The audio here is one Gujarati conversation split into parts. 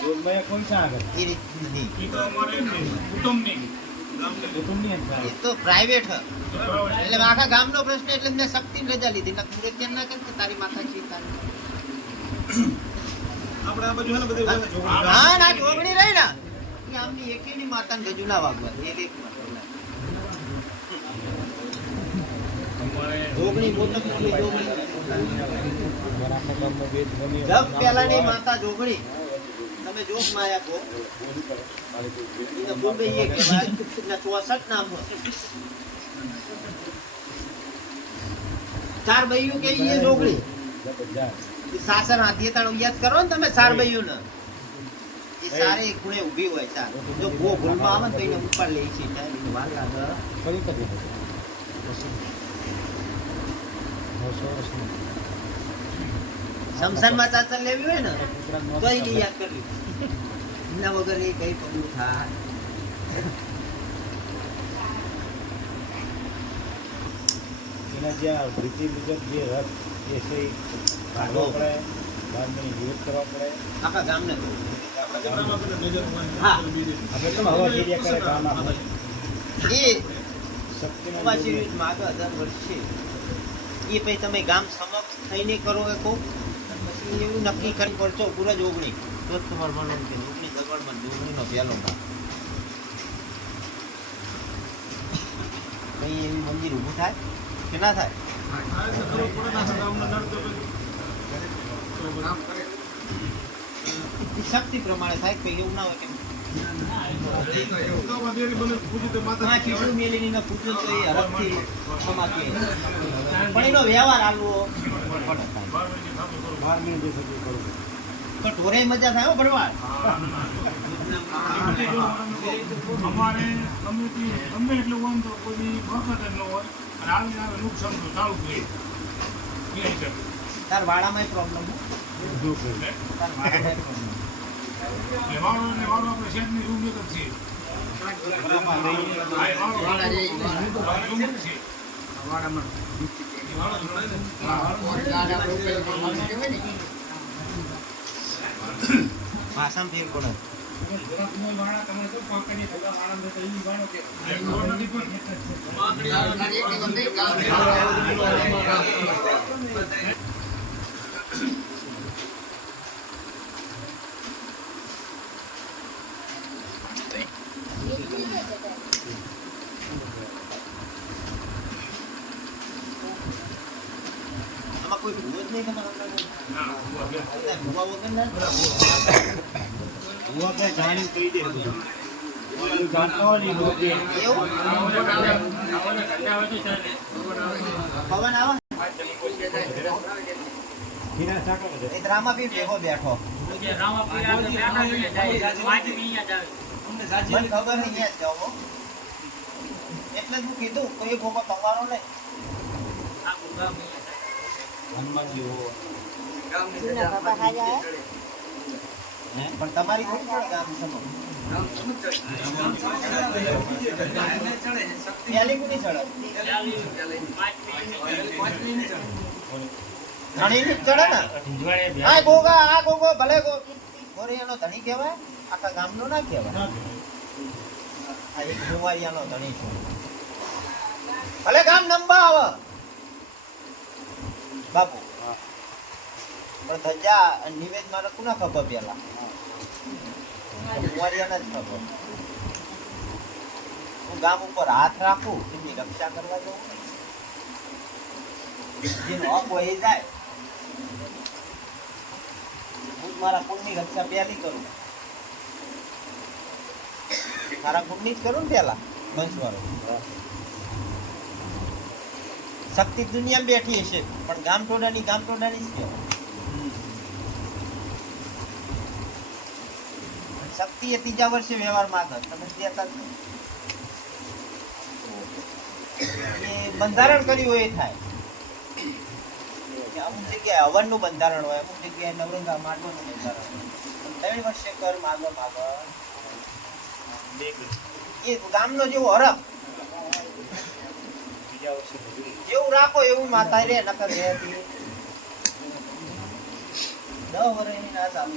તો કોણ છે આગળ એ રીત નથી એ તો અમારે કુટુંબની. ગામને. કુટુંબની જ એ તો પ્રાઇવેટ હ. તો બરાબર. છે. એટલે આખા ગામનો પ્રશ્ન એટલે મેં શક્તિની રજા લીધી. નકર મુરત કેમ ના કે તારી માતા છે તારી આપણે આ બાજુ હે ને બધી જોગણી હા ના જોગણી રહી ને. એ આમની એકેયની માતાને ગજુ ના વાગવા દે. એક એક માતા. અમારે જોગણી મોટક જોગણી. આખા ગામમાં બે જ બની જગ પહેલાની માતા જોગણી. તમે જોગ માયા કહો એને બોમ્બે એ કહેવાય એના ચોસઠ નામ હોય. ચાર બૈયું કે એ જોગણી જબરજસ્ત. એ સાસર હાથીએ તાણું યાદ કરો ને તમે ચાર બૈયું ને એ સારે એક ખૂણે ઊભી હોય ચાર જો ભૂ ભૂલમાં આવે ને તો એને ઉપર લે છે ચાર એને વાર લાગે ફરી કરી દો. નવસો વર્ષની. શમશાનમાં ચાચર લેવી હોય ને તો એ એને યાદ કરવી. એમના વગર એ કઈ પગલું થાય. એના જ્યાં રીતિ મુજબ જે રથ એ છે કાઢવો પડે ગામની વિરોધ કરવા પડે. આખા ગામને. આપણે ગામડામાં બધા મેજર હોય હા. આપણે તો હવા ફેરિયા કરે કામ? આપણે એ શક્તિનો ઉપાસી હજાર વર્ષ છે. એ પછી તમે ગામ સમક્ષ થઈને કરો એ કહો એવું નક્કી કરી પડશો, પૂરા ઓગણી તો જ તમારે ભણવાનું કે જોગણી દગડમાં જોગણીનો પહેલો ભાગ એવી મંદિર ઊભું થાય કે ના થાય? શક્તિ પ્રમાણે થાય, કઈ એવું ના હોય કે પણ એનો વ્યવહાર આલવો પડે થાય. બાર વાગે ખાતું કરું. બાર મિનિટ જે સુધી કરું પણ ઢોરે મજા થાય ભરવાડ હા, ના, ના. એ બધી જો અમે અમારે ગમે તે ગમે એટલું હોય તો કોઈ વખત ન હોય અને આવી આવે નુકસાન તો ચાલુ જ રહે એ હિસાબે તાર વાડામાં પ્રોબ્લેમ તાર વાડામાં પ્રોબ્લેમ એટલે વાળો આપણે શહેરની રૂમ એક જ છીએ ભાષામાં ફેર પડે. નથી પડતી. આમાં કોઈ ભૂલ જ નહીં તમારા અંદર? ના, ઊભા ગયા. બધા ભૂવા વગર ના જ? હું આપણે જાણ્યું કહી દે બધું. બધું જાણતા હોય ને એ બધું કહે. એવું પવન આવે ખીરા શાક જ એ ડ્રામા બી ભેગો બેઠો ખબર નહીં એટલે હું કીધું કોઈ ભોગો તમારો નહીં હનુમાનજી? આ ગોગા ભલે ગોરિયાનો ધણી કહેવાય આખા ગામનો ના કહેવાય આ ધણી ભલે ગામ નંબા આવે બાપુ પણ ધજા નિવેદ મારે કુના ખબર પેલા? જ હું ગામ ઉપર હાથ રાખું, એમની રક્ષા કરવા જાઉં. જે ન હોય હું મારા કુળની રક્ષા પહેલી કરું. મારા કુળની જ કરું ને પહેલા, વંશવાળો. શક્તિ દુનિયામાં બેઠી હશે, પણ ગામ ટોડાની ગામ ટોડાની જ કહેવાય. શક્તિ એ ત્રીજા વર્ષે વ્યવહારમાં આગળ. તમે દેતા એ બંધારણ કર્યું હોય એ થાય. અમુક જગ્યાએ હવનનું બંધારણ હોય, અમુક જગ્યાએ નવરંગા માંડવાનું બંધારણ હોય. ત્રણ વર્ષે કર માગો માગો. એ ગામનો જેવો વર્ષે જેવું રાખો એવું માતા રે, નકર રહેતી. દસ વર્ષની ના ચાલુ.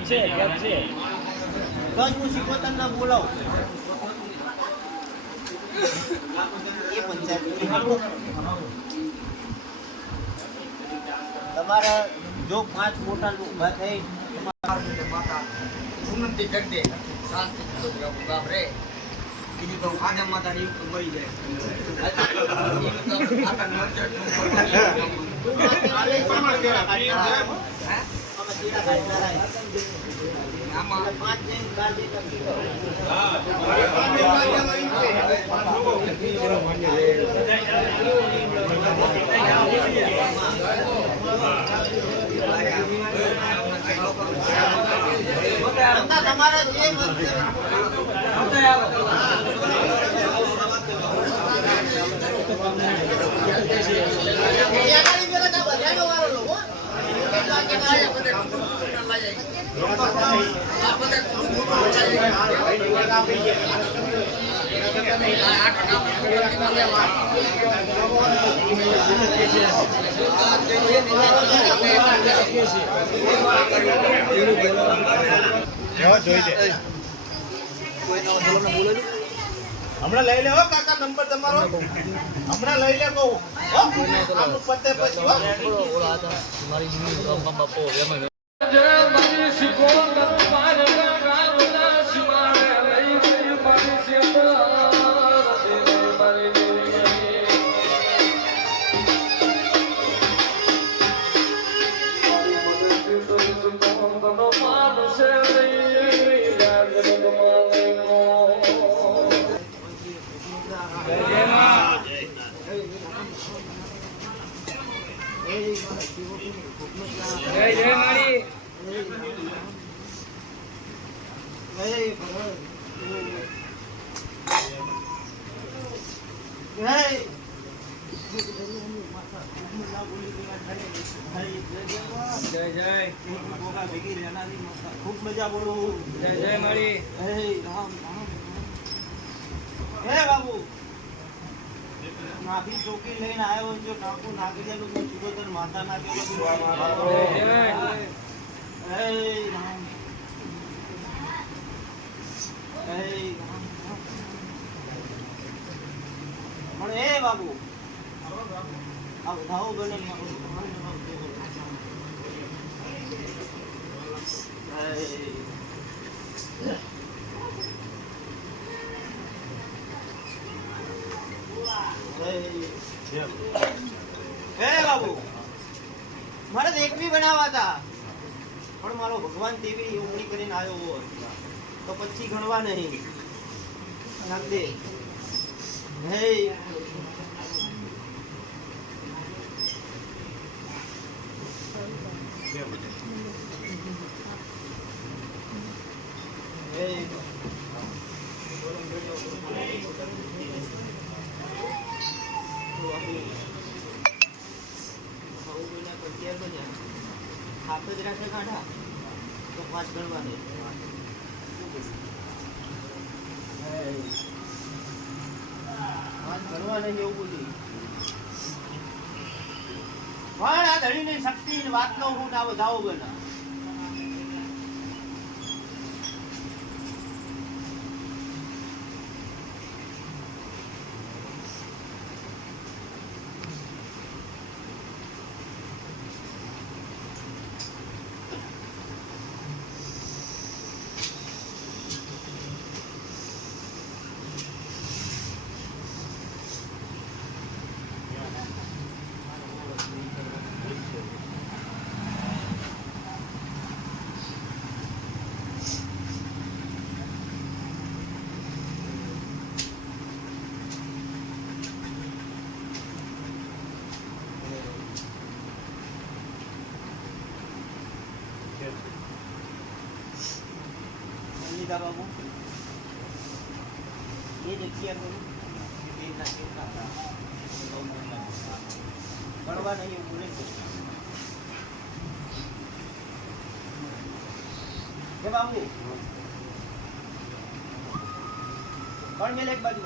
છે કેમ છે? હું શિકોતરને બોલાવું. એ પંચાયત તમારે જો પાંચ મોટા લોકો ઊભા થઈ. વિનંતી કરી દે શાંતિ બાપ રે બીજું તો આદમ માતા ની મરી જાય. તમારા જે જોઈ લે હમણાં લઈ લે હો કાકા નંબર તમારો. હમણાં લઈ લે કહું હો આનું પતે પછી હો. જય જય ખૂબ મજા બોલું જય જય મળી હે બાબુ નાભી ચોકી લઈને આવ્યો જો નાખું નાગરિયા માતા નાખેલું જય જય હે રામ હે રામ રામ. પણ હે બાબુ આ બધાઓ બને હે મારે એક બી બનાવવા હતા પણ મારો ભગવાન તેવી ઉમરી કરીને આવ્યો તો પછી ગણવા નહીં. નાખ હે હે હાથ જ રાખે પાંચ ગણવાની પાંચ ગણવા નહીં એવું શક્તિ વાતનો હું ના વધાવો બના કે બાબુ. પણ મેલે એક બાજુ.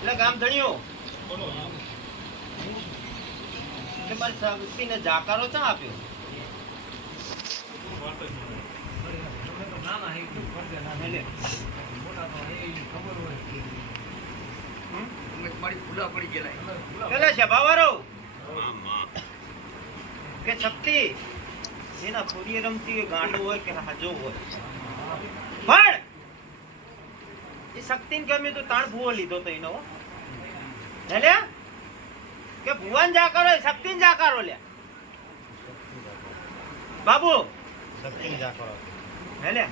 એટલે ગામ ધણ્યો. એટલે મારી જાકારો ચા આપ્યો? શક્તિ એના ખોરીએ રમતી ગાંડો હોય કે હાજો હોય. પણ એ શક્તિને ગમે તો તાણ ભૂવો લીધો તો એનો. હો. કે ભુવન જાકારો શક્તિ જાકારો લે. બાબુ. શક્તિ જાકરો હે લે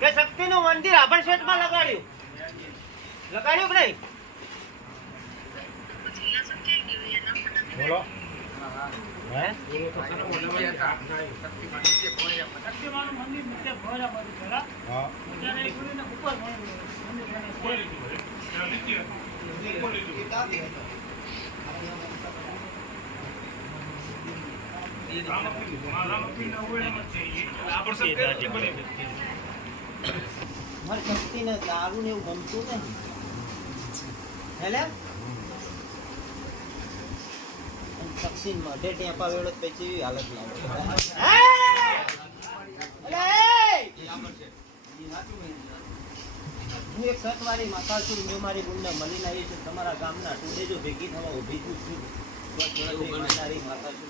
કે શક્તિનું મંદિર આભણ શેઠમાં લગાડ્યું? લગાડ્યું કે નહીં? બોલો? મારી શક્તિને દારૂ ને એવું ગમતું ને હેલે? શક્તિ મઢે ત્યાં પાવેલો પછી એવી હાલત લાગે હું એક સતવારી માતા છું મેં મારી ગુંડા મળીને આવી છે. તમારા ગામના ટુડે જો ભેગી થવા ઊભી છું છું. માતા છું.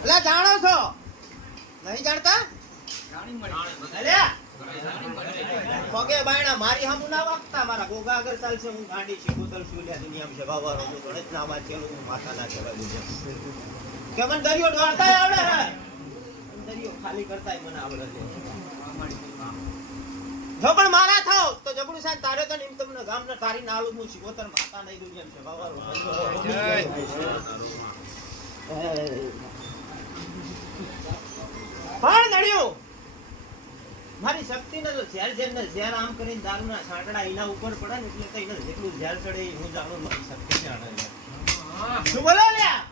એટલે જાણો છો? નહીં જાણતા? અલ્યા પગે બાયણા મારી હામુ ના વાગતા. મારા ગોગા આગળ ચાલશે, હું ગાંડી છું બોતલ છું લ્યા દુનિયા છે બાબારો હું ગણેશ નામા છે, હું માથા ના કહેવાય બીજે કે મને દરિયો ઢોળતા આવડે હે? દરિયો ખાલી કરતાય મને આવડે છે. જો મારા થાવ, તો જબડું સાહેબ તારે તો નિમ તમને ગામના તારી નાલું હું શિકોતર માતા નહીં દુનિયા છે. બાબારો પણ નડ્યું મારી શક્તિને તો ઝેર ઝેર ને ઝેર આમ કરીને દારૂના છાંટડા એના ઉપર પડે ને એટલે કઈ જેટલું ઝેર ચડે એ હું જાણું મારી શક્તિ છે. શું બોલો લ્યા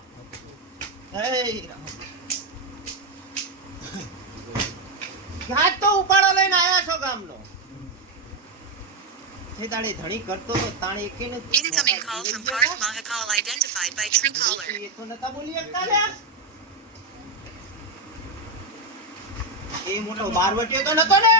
તો ઉપાડો લઈને આયા છો ગામનો. તે દાડે ધણી કરતો તો તાણે એકે ને Incoming call from Parth Mahakal identified by Truecaller. એ તો નતા બોલી શકતા લ્યા. એ મોટો બારવટીયો તો નતો ને?